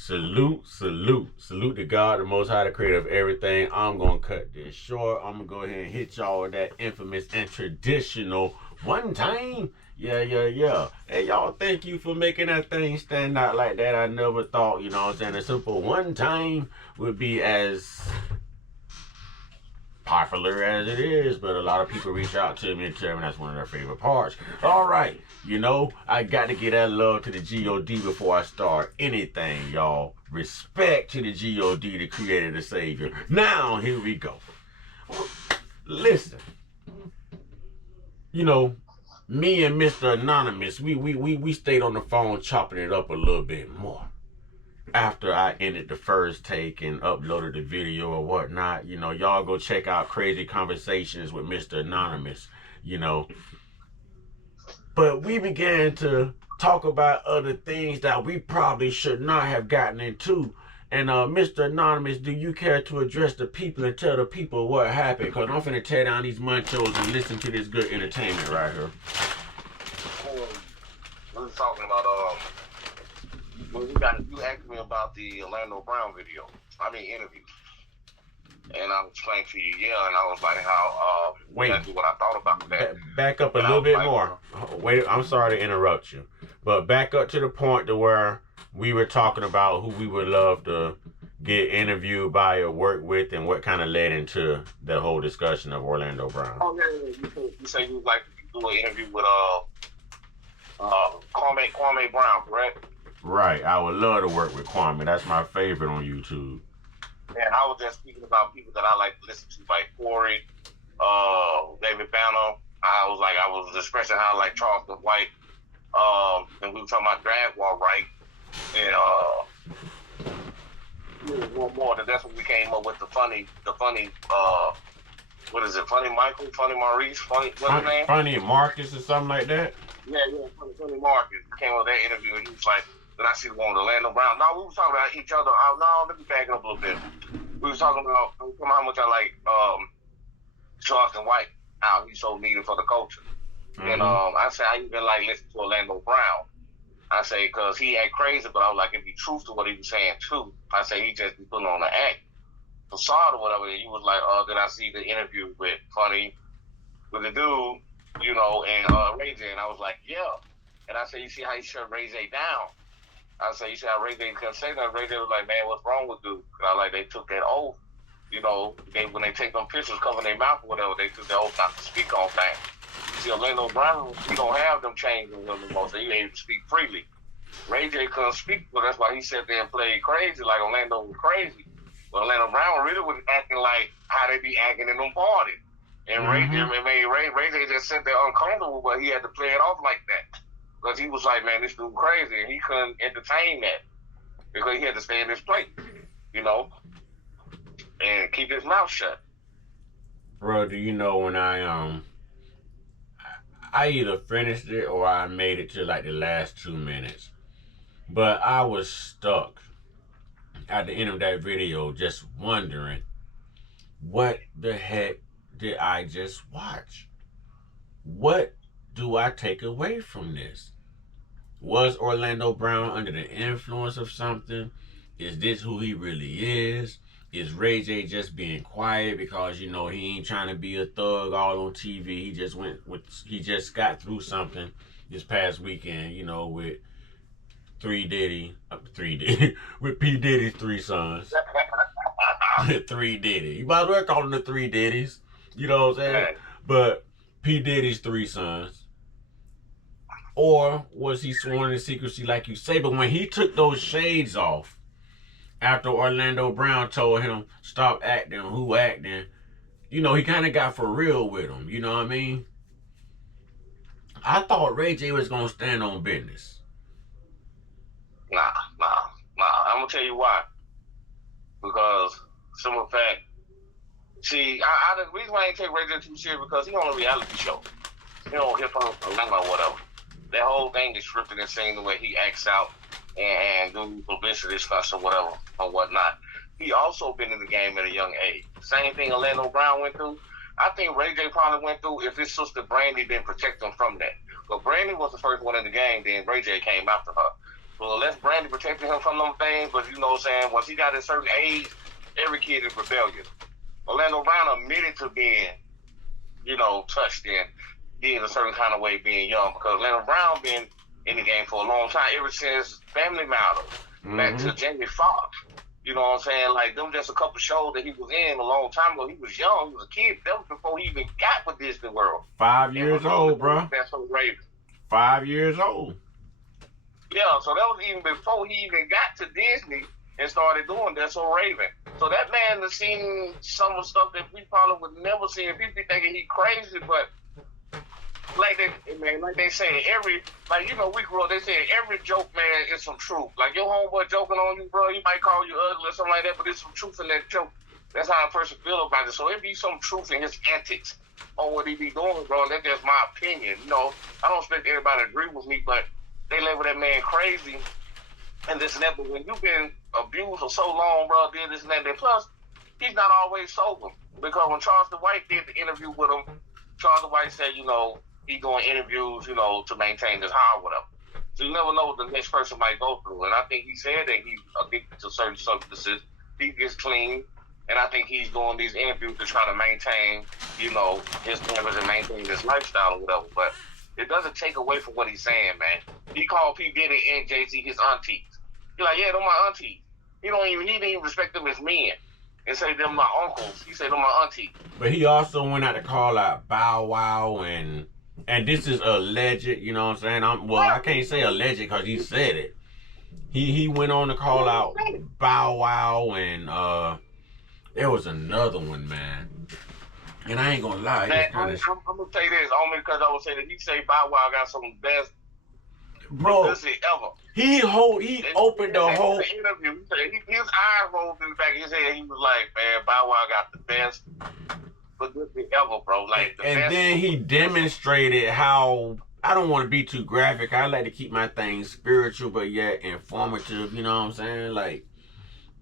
Salute, salute, salute to God, the Most High, the Creator of everything. I'm gonna cut this short. I'm gonna go ahead and hit y'all with that infamous and traditional one time. Yeah. Hey, y'all, thank you for making that thing stand out like that. I never thought, you know what I'm saying, a simple one time would be as popular as it is, but a lot of people reach out to me and tell me that's one of their favorite parts. All right, I got to get that love to the God before I start anything, y'all. Respect to the God, the creator, the savior. Now, here we go. Listen, me and Mr. Anonymous, we stayed on the phone chopping it up a little bit more. After I ended the first take and uploaded the video or whatnot, y'all go check out Crazy Conversations with Mr. Anonymous, But we began to talk about other things that we probably should not have gotten into. And Mr. Anonymous, do you care to address the people and tell the people what happened? Because I'm finna tear down these munchos and listen to this good entertainment right here. We was talking about you asked me about the Orlando Brown interview. And I was explaining to you, and I was like how exactly what I thought about that. Back up a little bit more. Wait, I'm sorry to interrupt you, but back up to the point to where we were talking about who we would love to get interviewed by or work with, and what kind of led into the whole discussion of Orlando Brown. Oh yeah. You say you would like to do an interview with Kwame Brown, correct? Right. I would love to work with Kwame. That's my favorite on YouTube. And I was just speaking about people that I like to listen to, like Corey, David Banner. I was expressing how I like Charleston White, and we were talking about Dragwall Wright, and one more. That's when we came up with the funny. What is it? Funny Michael, Funny Maurice, what's his name? Funny Marcus or something like that. Yeah, Funny Marcus. We came with that interview, and he was like, "Did I see one with Orlando Brown?" No, we was talking about each other. No, let me back it up a little bit. We was talking about how much I like Charleston White, how he's so needed for the culture. Mm-hmm. And I say I even like listen to Orlando Brown. I say because he act crazy, but I was like, it'd be truth to what he was saying too. I say he just be putting on the act, facade or whatever. And you was like, did I see the interview with the dude, and Ray J? And I was like, yeah. And I said, you see how he shut Ray J down? I said, you see how Ray J couldn't say that? Ray J was like, man, what's wrong with dude? And I was like, they took that oath. When they take them pictures covering their mouth or whatever, they took that oath not to speak on things. You see, Orlando Brown, we don't have them chains on him anymore, so he ain't able to speak freely. Ray J couldn't speak, but that's why he sat there and played crazy, like Orlando was crazy. But Orlando Brown really was acting like how they be acting in them parties. And Ray J just sat there uncomfortable, but he had to play it off like that. Because he was like, man, this dude crazy, and he couldn't entertain that because he had to stay in his place, and keep his mouth shut. Bro, do you know when I either finished it or I made it to like the last 2 minutes, but I was stuck at the end of that video just wondering, what the heck did I just watch? What do I take away from this? Was Orlando Brown under the influence of something? Is this who he really is? Is Ray J just being quiet because he ain't trying to be a thug all on TV? He just got through something this past weekend, with with P. Diddy's 3 sons. 3 Diddy. You might as well call them the 3 Diddies. You know what I'm saying? But P. Diddy's 3 sons. Or was he sworn in secrecy like you say? But when he took those shades off, after Orlando Brown told him, stop acting, who acting, he kind of got for real with him. You know what I mean? I thought Ray J was going to stand on business. Nah. I'm going to tell you why. Because, simple fact, see, the reason why I ain't take Ray J too serious because he on a reality show. He on hip-hop or whatever. That whole thing is scripted and saying the way he acts out and do publicity stunts or whatever or whatnot. He also been in the game at a young age. Same thing Orlando Brown went through. I think Ray J probably went through if his sister Brandy didn't protect him from that. But Brandy was the first one in the game, then Ray J came after her. So unless Brandy protected him from them things, but you know what I'm saying, once he got a certain age, every kid is rebellious. Orlando Brown admitted to being, you know, touched in being a certain kind of way being young, because Orlando Brown been in the game for a long time, ever since Family Matters, back to Jamie Foxx. You know what I'm saying? Like, them just a couple shows that he was in a long time ago. He was young. He was a kid. That was before he even got with Disney World. 5 years old, bro. That's so Raven. 5 years old. Yeah, so that was even before he even got to Disney and started doing That's So Raven. So that man has seen some of the stuff that we probably would never see. And people be thinking he crazy, but like they say, you know, we grew up, they say every joke, man, is some truth. Like, your homeboy joking on you, bro, he might call you ugly or something like that, but there's some truth in that joke. That's how a person feel about it. So it be some truth in his antics on what he be doing, bro, and that's just my opinion. You know, I don't expect everybody to agree with me, but they label that man crazy and this and that. But when you've been abused for so long, bro, did this and that, plus, he's not always sober. Because when Charles White did the interview with him, Charles White said, you know, he doing interviews, you know, to maintain his high or whatever. So you never know what the next person might go through. And I think he said that he's addicted to certain substances. He gets clean. And I think he's doing these interviews to try to maintain, you know, his numbers and maintain his lifestyle or whatever. But it doesn't take away from what he's saying, man. He called P. Diddy and Jay-Z his aunties. He's like, yeah, they're my aunties. He didn't even respect them as men. And say them my uncles. He said them my aunties. But he also went out to call out Bow Wow and this is alleged, you know what I'm saying? I can't say alleged because he said it. He went on to call out Bow Wow and there was another one, man. And I ain't gonna lie. Man, I'm gonna say this only because I would say that he say Bow Wow got some of the best pussy ever. He opened the whole interview. His eyes rolled in the back of his head. He was like, man, Bow Wow got the best publicity ever, bro. Like, and then he demonstrated how, I don't want to be too graphic. I like to keep my things spiritual, but yet informative. You know what I'm saying? Like,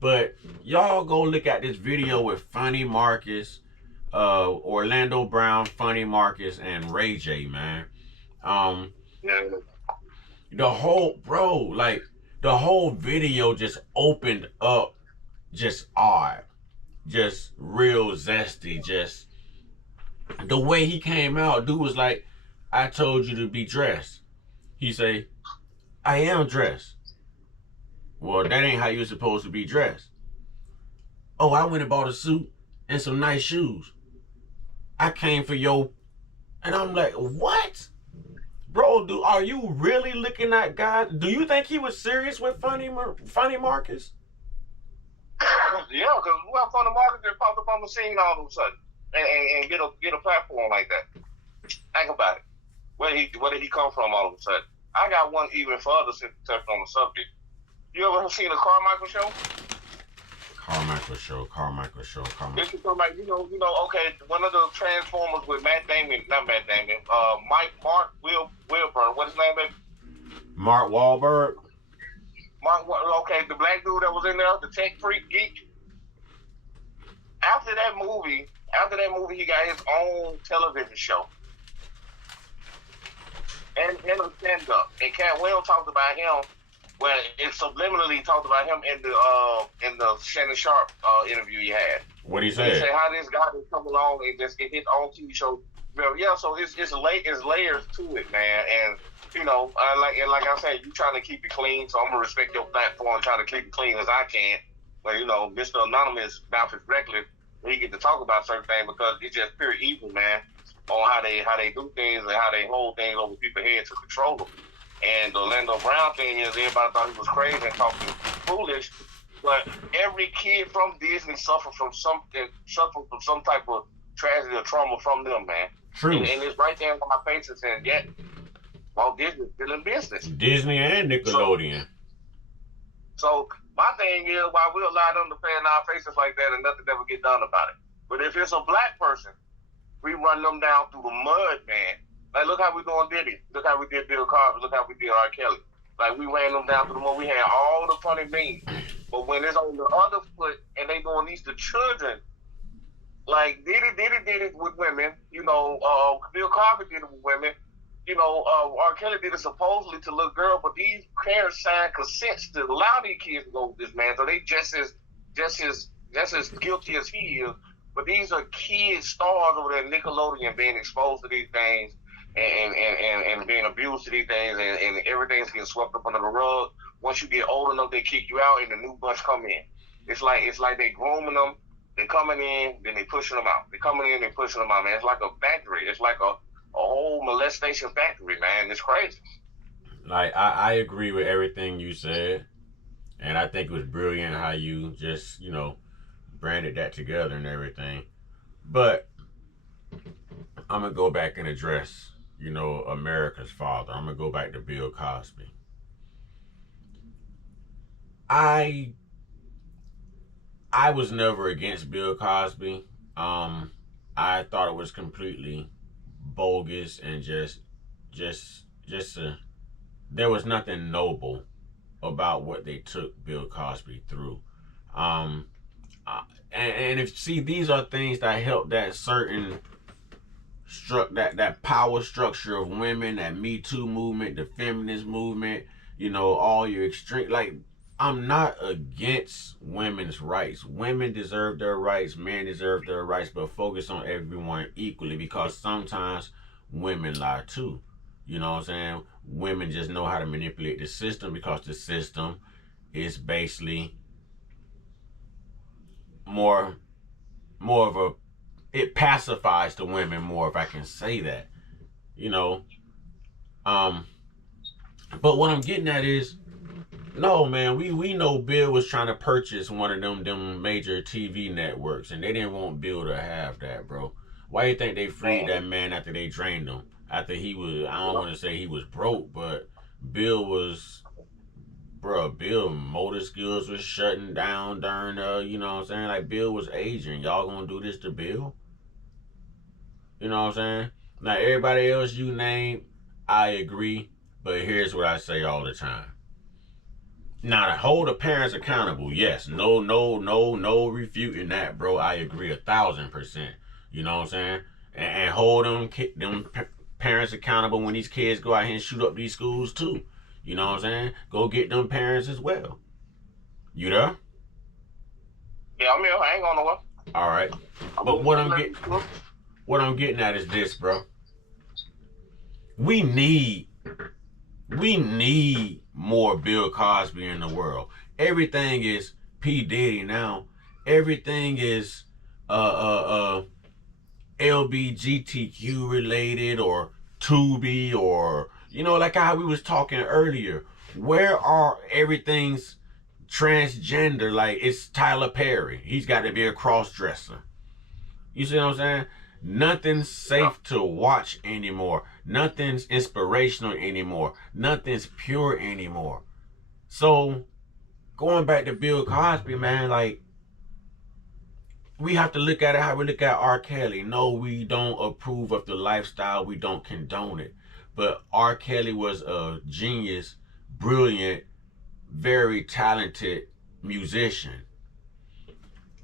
but y'all go look at this video with Funny Marcus, Orlando Brown, Funny Marcus, and Ray J, man. Yeah. The whole video just opened up, just odd, just real zesty, just the way he came out. Dude was like, I told you to be dressed. He say, I am dressed. Well, that ain't how you're supposed to be dressed. Oh, I went and bought a suit and some nice shoes. I came for your, and I'm like, what? Bro, are you really looking at God? Do you think he was serious with Funny Marcus? Yeah, because we have Funny Marcus that popped up on the scene all of a sudden and get a platform like that. Think about it. Where did he come from all of a sudden? I got one even further since we touched on the subject. You ever seen a Carmichael show? Carmichael show. This is somebody, you know, okay, one of the Transformers with Mark Wilburn, what's his name, baby? Mark Wahlberg. Okay, the black dude that was in there, the tech freak geek. After that movie, he got his own television show. And a stand-up. And Cat Will talked about him. Well, it subliminally talked about him in the Shannon Sharp interview he had. What he said? He said how this guy just come along and just get his own TV show. Yeah, so it's layers to it, man. And you know, like I said, you trying to keep it clean, so I'm gonna respect your platform, trying to keep it clean as I can. But you know, Mr. Anonymous mouth is reckless. He get to talk about certain things because it's just pure evil, man. On how they do things and how they hold things over people's heads to control them. And the Orlando Brown thing is everybody thought he was crazy and talking foolish, but every kid from Disney suffered from some type of tragedy or trauma from them, man. True. And it's right there in my face and saying, yeah, Walt Disney's still in business. Disney and Nickelodeon. So my thing is, why we allow them to play in our faces like that and nothing ever get done about it. But if it's a black person, we run them down through the mud, man. Like, look how we doing Diddy. Look how we did Bill Cosby. Look how we did R. Kelly. Like, we ran them down to the mud. We had all the funny memes. But when it's on the other foot and they doing these to children, like Diddy did it with women. You know, Bill Cosby did it with women. R. Kelly did it supposedly to little girl, but these parents signed consents to allow these kids to go with this man, so they just as guilty as he is. But these are kid stars over there, Nickelodeon, being exposed to these things and being abused to these things, and everything's getting swept up under the rug. Once you get old enough, they kick you out, and the new bunch come in. It's like they grooming them. They coming in, then they pushing them out. They coming in, they pushing them out. Man, it's like a factory. It's like a whole molestation factory, man. It's crazy. Like I agree with everything you said, and I think it was brilliant how you just branded that together and everything. But I'm gonna go back and address America's father. I'm gonna go back to Bill Cosby. I I was never against Bill Cosby. I thought it was completely bogus and just there was nothing noble about what they took Bill Cosby through. Um, and if see these are things that help that certain that power structure of women, that Me Too movement, the feminist movement, all your extreme like I'm not against women's rights. Women deserve their rights, men deserve their rights, but focus on everyone equally because sometimes women lie too. You know what I'm saying? Women just know how to manipulate the system because the system is basically more more of a it pacifies the women more if I can say that. You know. Um but what I'm getting at is no, man, we know Bill was trying to purchase one of them major TV networks, and they didn't want Bill to have that, bro. Why do you think they freed that man after they drained him? After he was, I don't want to say he was broke, but Bill was, bro. Bill motor skills was shutting down during, you know what I'm saying? Like Bill was aging. Y'all gonna do this to Bill? You know what I'm saying? Now everybody else you name, I agree, but here's what I say all the time. Now to hold the parents accountable, yes, no refuting that, bro. I agree 1,000%. You know what I'm saying? And hold them parents accountable when these kids go out here and shoot up these schools too. You know what I'm saying? Go get them parents as well. You there? Yeah, I'm here. I ain't going nowhere. All right. But what I'm getting at is this, bro. We need more Bill Cosby in the world. Everything is P Diddy now. Everything is LBGTQ related or Tubi or like how we was talking earlier. Where are everything's transgender? Like it's Tyler Perry. He's got to be a cross dresser. You see what I'm saying? Nothing's safe to watch anymore. Nothing's inspirational anymore. Nothing's pure anymore. So, going back to Bill Cosby, man, like, we have to look at it how we look at R. Kelly. No, we don't approve of the lifestyle. We don't condone it. But R. Kelly was a genius, brilliant, very talented musician.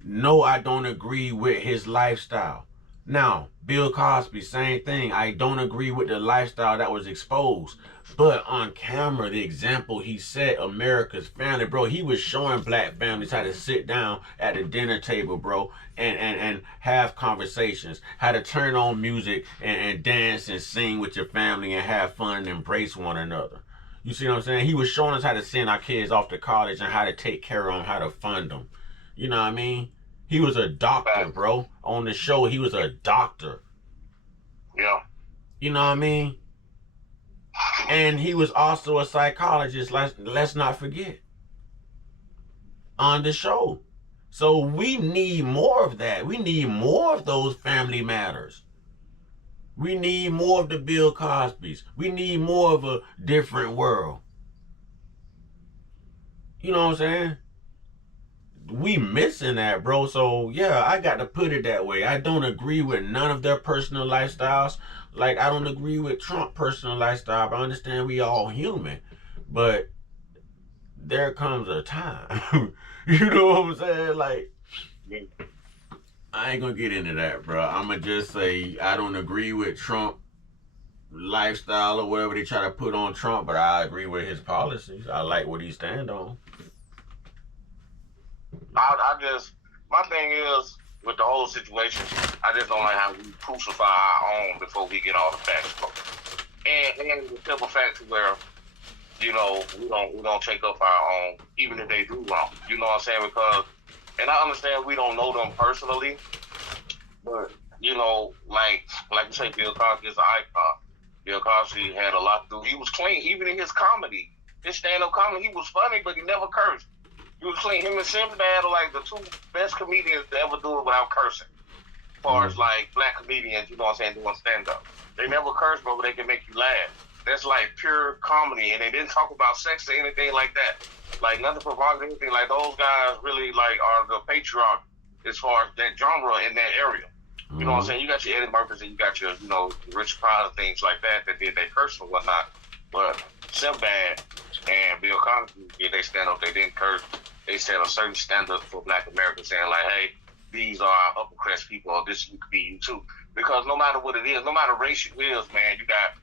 No, I don't agree with his lifestyle. Now, Bill Cosby, same thing. I don't agree with the lifestyle that was exposed. But on camera, the example he set, America's family, bro, he was showing black families how to sit down at the dinner table, bro, and have conversations, how to turn on music and dance and sing with your family and have fun and embrace one another. You see what I'm saying? He was showing us how to send our kids off to college and how to take care of them, how to fund them. You know what I mean? He was a doctor, bro. On the show, he was a doctor. Yeah. You know what I mean? And he was also a psychologist. Let's not forget. On the show. So we need more of that. We need more of those family matters. We need more of the Bill Cosbys. We need more of a different world. You know what I'm saying? We missing that, bro. So yeah, I got to put it that way. I don't agree with none of their personal lifestyles. Like I don't agree with Trump's personal lifestyle. But I understand we all human, but there comes a time. You know what I'm saying? Like I ain't gonna get into that, bro. I'ma just say I don't agree with Trump lifestyle or whatever they try to put on Trump, but I agree with his policies. I like what he stand on. I just, my thing is with the whole situation, I just don't like how we crucify our own before we get all the facts. And the simple fact where we don't take up our own, even if they do wrong. You know what I'm saying? Because, and I understand we don't know them personally, but like you say, Bill Cosby is an icon. Bill Cosby had a lot to do. He was clean, even in his comedy, his stand-up comedy. He was funny, but he never cursed. He was clean. Him and Sinbad are like the two best comedians to ever do it without cursing. As far as like black comedians, you know what I'm saying, doing stand-up. They never curse, but they can make you laugh. That's like pure comedy, and they didn't talk about sex or anything like that. Like nothing provocative, anything. Like those guys really like are the patriarch as far as that genre in that area. You know what I'm saying? You got your Eddie Murphys and you got your, Rich Pryor and things like that did they curse and whatnot. But Sinbad and Bill Cosby, they stand up, they didn't curse. They set a certain standard for Black Americans, saying like, hey, these are our upper class people, or this could be you too. Because no matter what it is, no matter race it is, man, you got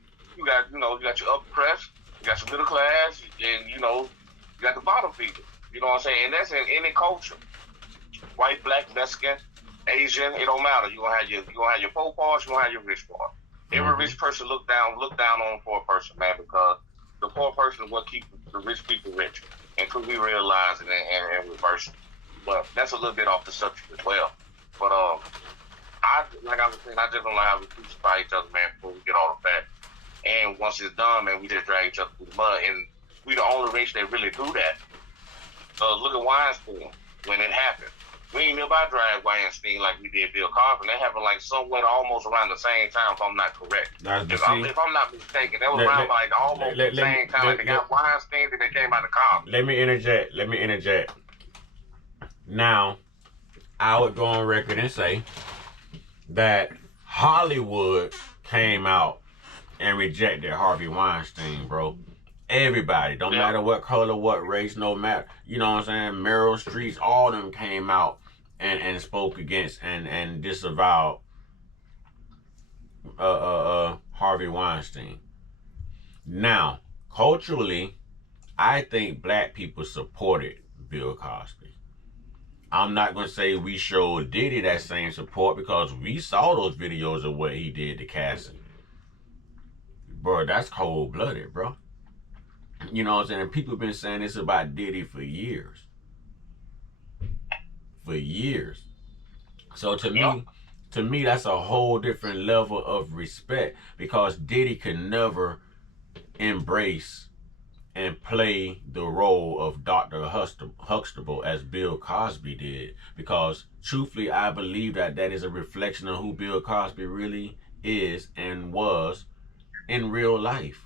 your upper class, you got your middle class, and you got the bottom people. You know what I'm saying? And that's in any culture. White, black, Mexican, Asian, it don't matter. You gonna have your poor parts, you gonna have your rich part. Every rich person look down on a poor person, man, because the poor person is what keeps the rich people rich. Until we realize it and reverse it. But that's a little bit off the subject as well. But I was saying, I just don't like how we crucify each other, man, before we get all the facts. And once it's done, man, we just drag each other through the mud. And we the only race that really do that. Look at Weinstein when it happened. We ain't about drag Weinstein like we did Bill Cosby. That happened like somewhat almost around the same time, if I'm not correct. If I'm not mistaken, that was around like almost the same time. Like they got Weinstein, then they came out of Cosby. Let me interject. Now, I would go on record and say that Hollywood came out and rejected Harvey Weinstein, bro. Everybody, don't matter what color, what race, no matter, you know what I'm saying, Meryl Streep, all of them came out and spoke against and disavowed Harvey Weinstein. Now, culturally, I think black people supported Bill Cosby. I'm not going to say we showed Diddy that same support because we saw those videos of what he did to Cassie. Bro, that's cold-blooded, bro. You know what I'm saying? And people have been saying this about Diddy for years. For years. So to me, that's a whole different level of respect because Diddy could never embrace and play the role of Dr. Huxtable as Bill Cosby did. Because truthfully, I believe that is a reflection of who Bill Cosby really is and was in real life.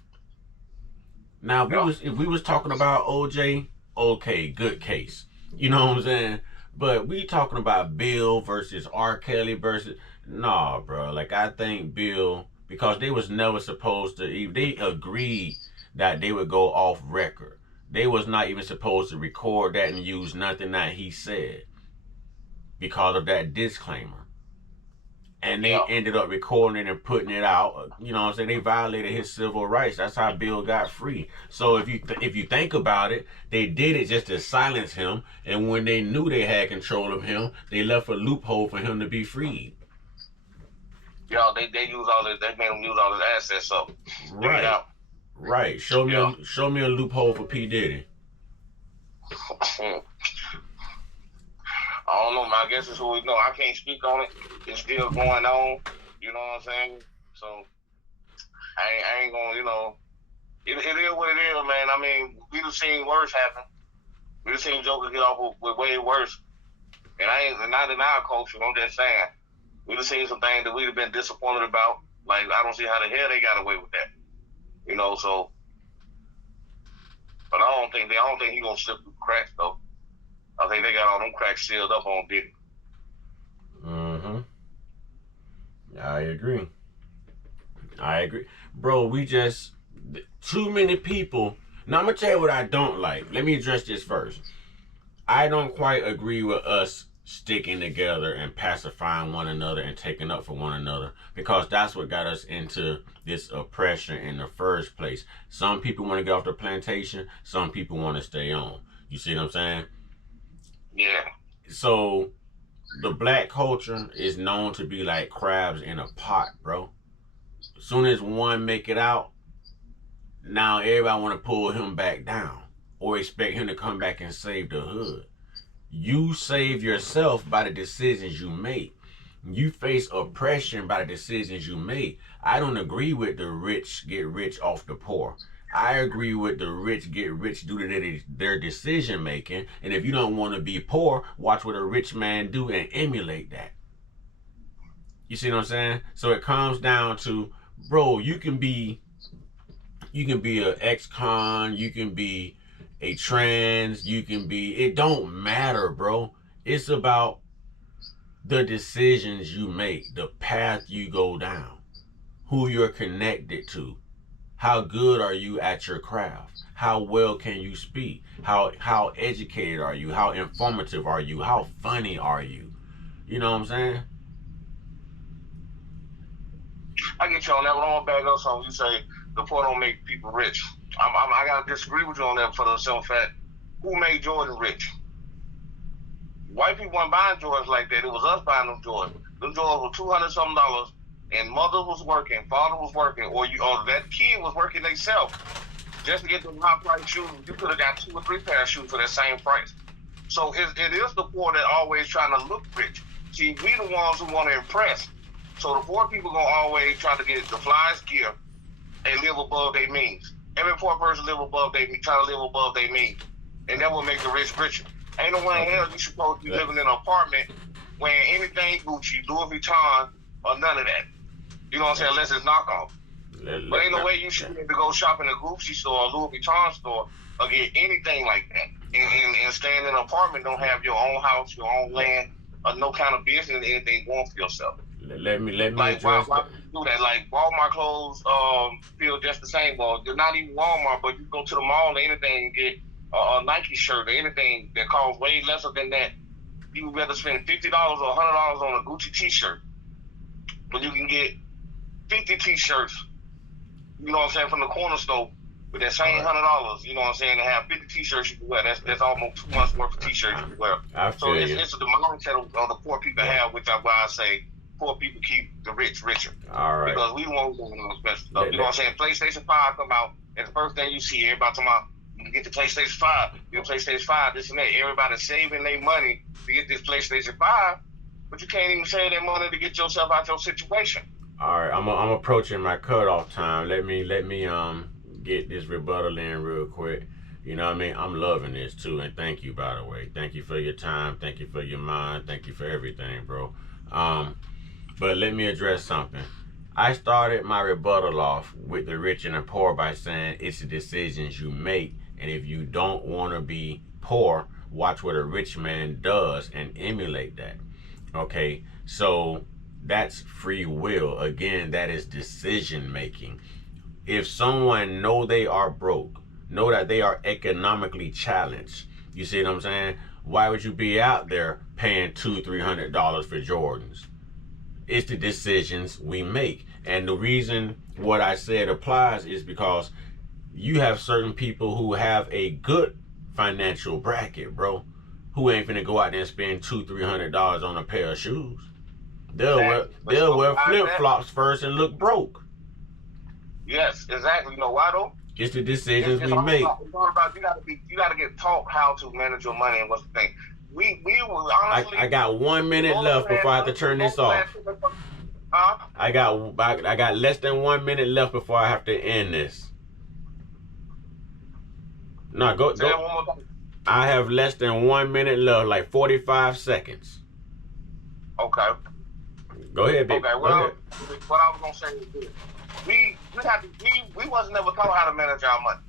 Now, if we was talking about OJ, okay, good case. You know what I'm saying? But we talking about Bill versus R. Kelly versus... Nah, bro. Like, I think Bill... Because they was never supposed to... They agreed that they would go off record. They was not even supposed to record that and use nothing that he said. Because of that disclaimer. And they ended up recording it and putting it out. You know what I'm saying? They violated his civil rights. That's how Bill got free. So if you think about it, they did it just to silence him. And when they knew they had control of him, they left a loophole for him to be freed. Yo, they use all this. They made him use all his assets up. Right. Right. Show me a loophole for P. Diddy. I don't know, man. I guess it's who we know. I can't speak on it. It's still going on. You know what I'm saying? So I ain't gonna, it is what it is, man. I mean, we've seen worse happen. We've seen jokers get off with way worse. And not in our culture. I'm just saying. We've seen some things that we'd have been disappointed about. Like, I don't see how the hell they got away with that. So. But I don't think he gonna slip through the cracks though. I think they got all them cracks sealed up on Diddy. I agree. Bro, too many people. Now, I'm going to tell you what I don't like. Let me address this first. I don't quite agree with us sticking together and pacifying one another and taking up for one another, because that's what got us into this oppression in the first place. Some people want to get off the plantation, some people want to stay on. You see what I'm saying? Yeah. So the black culture is known to be like crabs in a pot, bro. As soon as one make it out, now everybody want to pull him back down or expect him to come back and save the hood. You save yourself by the decisions you make. You face oppression by the decisions you make. I don't agree with the rich get rich off the poor. I agree with the rich get rich due to their decision making. And if you don't want to be poor, watch what a rich man do and emulate that. You see what I'm saying? So it comes down to, bro, you can be an ex-con, you can be a trans, you can be, it don't matter, bro. It's about the decisions you make, the path you go down, who you're connected to, how good are you at your craft, how well can you speak, how educated are you, how informative are you, how funny are you. You know what I'm saying? I get you on that, but I'm gonna back up something. You say the poor don't make people rich. I gotta disagree with you on that for the simple fact: who made Jordan rich? White people weren't buying Jordans like that. It was us buying them Jordans. Them Jordans were $200 something, and mother was working, father was working, or that kid was working themselves just to get them high price shoes. You could have got 2 or 3 pairs of shoes for that same price. So it is the poor that always trying to look rich. See, we the ones who want to impress. So the poor people gonna always try to get the flyest gear and live above their means. Every poor person try to live above their means, and that will make the rich richer. Ain't no way in hell you supposed to be living in an apartment wearing anything Gucci, Louis Vuitton, or none of that. You know what I'm saying? Unless it's knockoff. But ain't no way you should be able to go shop in a Gucci store or Louis Vuitton store or get anything like that. And stay in an apartment, don't have your own house, your own land, or no kind of business, anything going for yourself. Let me Like, address why that. would you do that? Like, Walmart clothes feel just the same. Well, they're not even Walmart, but you go to the mall or anything and get a Nike shirt or anything that costs way lesser than that. You would rather spend $50 or $100 on a Gucci t-shirt when you can get 50 t-shirts, you know what I'm saying, from the corner store with that same $100, you know what I'm saying, and have 50 t-shirts you can wear. That's almost 2 months worth of t-shirts you can wear. So it's the mindset of the poor people have, which is why I say poor people keep the rich richer. All right. Because we won't go on special stuff. You know what I'm saying? PlayStation 5 come out, and the first thing you see, everybody talking about, you get the PlayStation 5, you know, PlayStation 5, this and that. Everybody's saving their money to get this PlayStation 5, but you can't even save that money to get yourself out your situation. All right, I'm approaching my cutoff time. Let me get this rebuttal in real quick. You know what I mean? I'm loving this too, and thank you, by the way. Thank you for your time. Thank you for your mind. Thank you for everything, bro. But let me address something. I started my rebuttal off with the rich and the poor by saying it's the decisions you make, and if you don't want to be poor, watch what a rich man does and emulate that. Okay, so that's free will. Again, that is decision making. If someone know they are broke, know that they are economically challenged, you see what I'm saying? Why would you be out there paying $200-$300 for Jordans? It's the decisions we make. And the reason what I said applies is because you have certain people who have a good financial bracket, bro, who ain't finna go out there and spend $200-$300 on a pair of shoes. They'll wear flip-flops first and look broke. Yes, exactly. You know why though? It's the decisions we make. It's all about you gotta get taught how to manage your money and what's the thing. We will honestly. I got 1 minute left before I have to turn this off. Huh? I got less than 1 minute left before I have to end this. No, go. I have less than 1 minute left, like 45 seconds. Okay. Go ahead, baby. Okay. What I was gonna say is this: we wasn't never taught how to manage our money.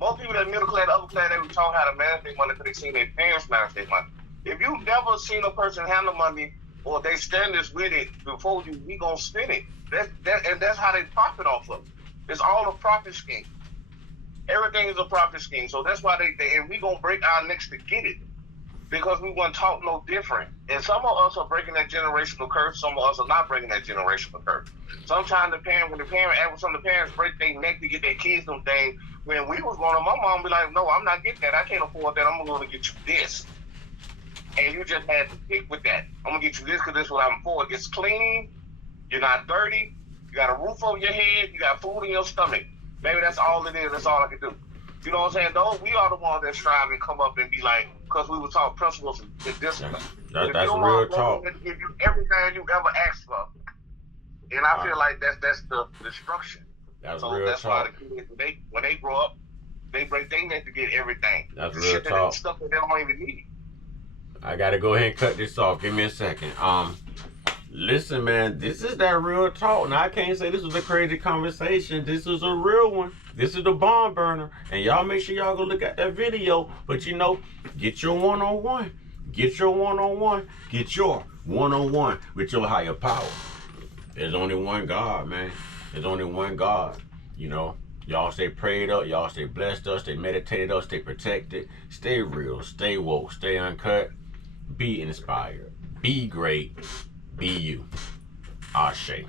Most people that middle class, upper class, they were taught how to manage their money because they seen their parents manage their money. If you never seen a person handle money or they standards with it before you, we gonna spend it. That's how they profit off of it. It's all a profit scheme. Everything is a profit scheme. So that's why they and we gonna break our necks to get it. because we weren't taught no different. And some of us are breaking that generational curse. Some of us are not breaking that generational curse. Sometimes when the parent, some of the parents break their neck to get their kids them things. When we was growing up, my mom be like, "No, I'm not getting that. I can't afford that. I'm going to get you this." And you just had to pick with that. I'm gonna get you this because this is what I'm for. It's clean. You're not dirty. You got a roof over your head. You got food in your stomach. Maybe that's all it is. That's all I can do. You know what I'm saying? Though we are the ones that strive and come up and be like, because we were taught principles and discipline. That's real talk. Give you everything you ever asked for, and I feel like that's the destruction. That's so real that's talk. why the kids, when they grow up, they break their neck to get everything. That's real talk. Stuff that they don't even need. I gotta go ahead and cut this off. Give me a second. Listen, man, this is that real talk. Now I can't say this was a crazy conversation. This is a real one. This is the barn burner. And y'all make sure y'all go look at that video. But you know, get your one-on-one. Get your one-on-one. Get your one-on-one with your higher power. There's only one God, man. There's only one God. You know, y'all stay prayed up. Y'all stay blessed up. Stay meditated up. Stay protected. Stay real. Stay woke. Stay uncut. Be inspired. Be great. Be you. Ashe.